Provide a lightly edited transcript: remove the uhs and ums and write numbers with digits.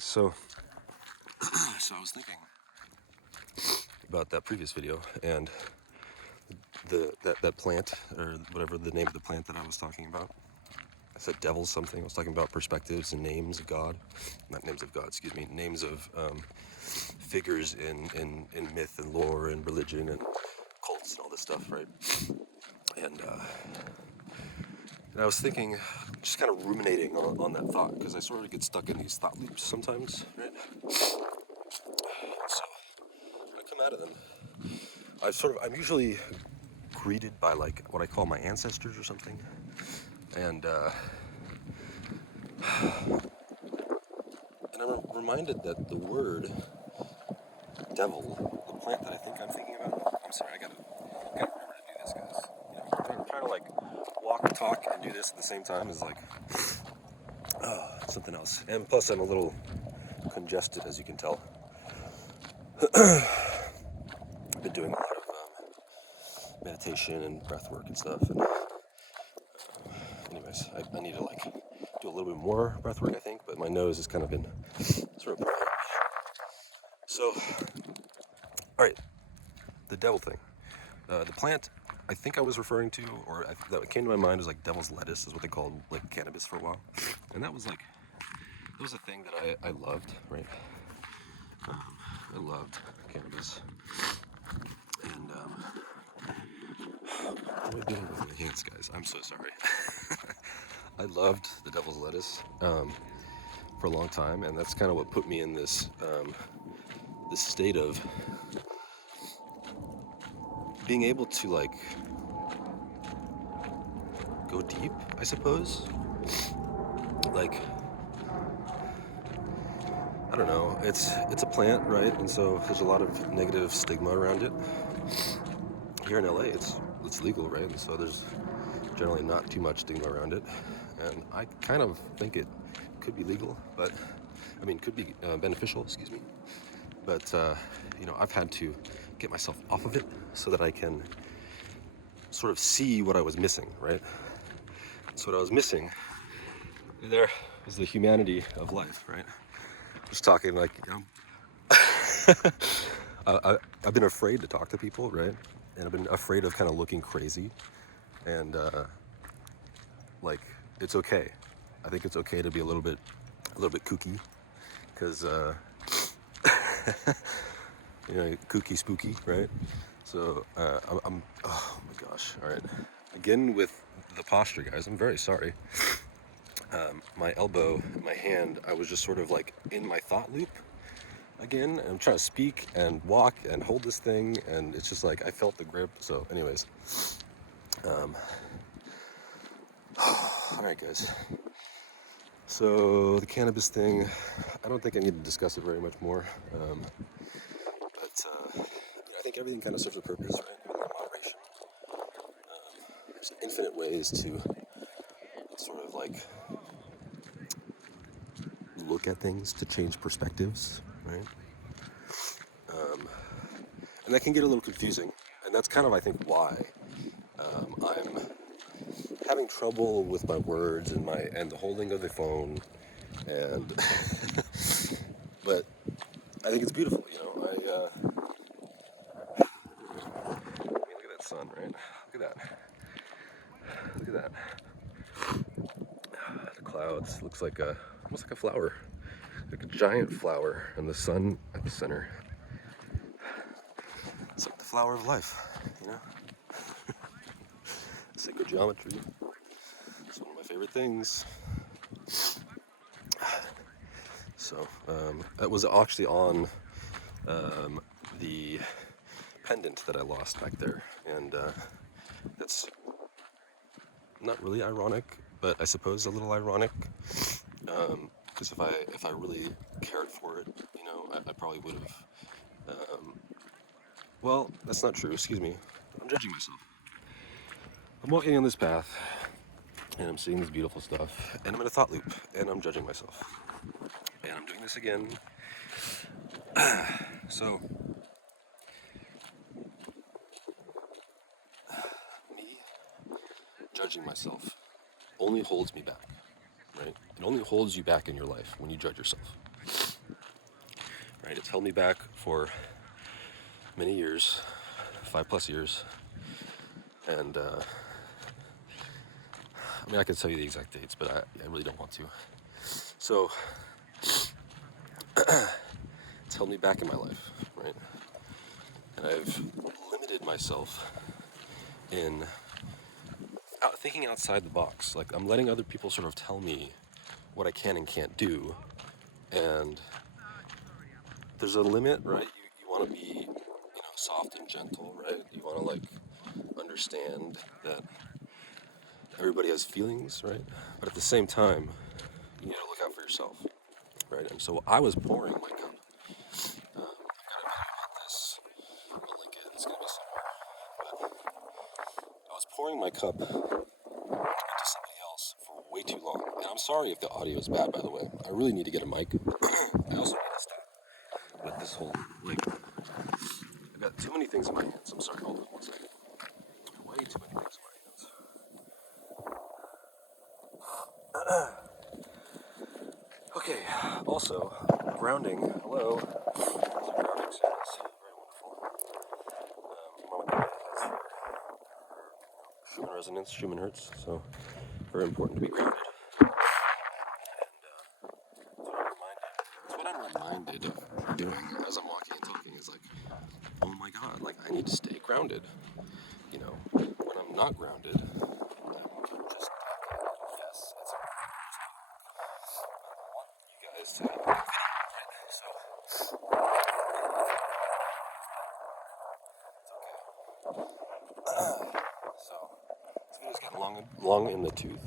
guys, so I was thinking about that previous video and that plant, or whatever the name of the plant that I was talking about. I said devils something. I was talking about perspectives and names of God, not names of God, excuse me, names of figures in myth and lore and religion and cults and all this stuff, right? And I was thinking, just kind of ruminating on that thought, because I sort of get stuck in these thought loops sometimes, right? So I come out of them. I'm usually greeted by like what I call my ancestors or something, and I'm reminded that the word devil, the plant that I think I'm thinking about. I'm sorry, I gotta remember to do this, guys. Trying to like walk, talk, and do this at the same time is like something else. And plus, I'm a little congested, as you can tell. I've been doing a lot of meditation and breath work and stuff. And anyways, I need to like do a little bit more breath work, I think. But my nose has kind of been sort of. So, all right, the devil thing. The plant I think I was referring to, or that came to my mind, was like devil's lettuce, is what they called like cannabis for a while, and that was a thing that I loved, right? I loved cannabis, and what am I doing with my hands, guys? I'm so sorry. I loved the devil's lettuce for a long time, and that's kind of what put me in this state of being able to like go deep, I suppose. Like, I don't know, it's a plant, right? And so there's a lot of negative stigma around it. Here in LA, it's legal, right? And so there's generally not too much stigma around it. And I kind of think it could be legal, but could be beneficial, excuse me. But I've had to get myself off of it so that I can sort of see what I was missing, right? So what I was missing there was the humanity of life, right? Just talking like, I've been afraid to talk to people, right? And I've been afraid of kind of looking crazy. And like, it's okay. I think it's okay to be a little bit kooky, because kooky, spooky, right? So I'm oh my gosh, all right. Again with the posture, guys. I'm very sorry. My elbow, my hand, I was just sort of like in my thought loop again. I'm trying to speak and walk and hold this thing, and it's just like I felt the grip. So anyways, all right, guys. So the cannabis thing, I don't think I need to discuss it very much more. But I think everything kind of serves a purpose, right? In moderation. There's infinite ways to sort of like look at things, to change perspectives, right? And that can get a little confusing, and that's kind of, I think, why I'm having trouble with my words and the holding of the phone, and but I think it's beautiful, look at that sun, right? Look at that. The clouds looks like almost like a flower, like a giant flower, and the sun at the center. It's like the flower of life, Sacred geometry. It's one of my favorite things. So that was actually on the pendant that I lost back there, and that's not really ironic, but I suppose a little ironic, because if I really cared for it, I probably would have. Well, that's not true. Excuse me. I'm judging myself. I'm walking on this path, and I'm seeing this beautiful stuff, and I'm in a thought loop, and I'm judging myself, and I'm doing this again. So, me judging myself only holds me back, right? It only holds you back in your life when you judge yourself. right? It's held me back for many years, 5+ years, and I mean, I could tell you the exact dates, but I really don't want to. So, it's held me back in my life, right? And I've limited myself in thinking outside the box. Like, I'm letting other people sort of tell me what I can and can't do, and there's a limit, right? You want to be, soft and gentle, right? You want to, like, understand that everybody has feelings, right? But at the same time, you need to look out for yourself, right? And so I was pouring my cup. I've got a video about this. I'll link it. It's going to be somewhere. But I was pouring my cup into somebody else for way too long. And I'm sorry if the audio is bad, by the way. I really need to get a mic. I also need to stop with this whole, like, I've got too many things in my hands. I'm sorry, hold on one second. Way too many things in my hands. Okay, also, grounding. Hello. There's a grounding service. Very wonderful. Mama has her Schumann resonance, Schumann hertz, so very important to be grounded. And that's what I'm reminded of doing as I'm walking and talking is like, oh my god, like I need to stay grounded. When I'm not grounded, I'm just talking. Yes, it's I want you guys to have a so it's okay. So this video's getting long in the tooth.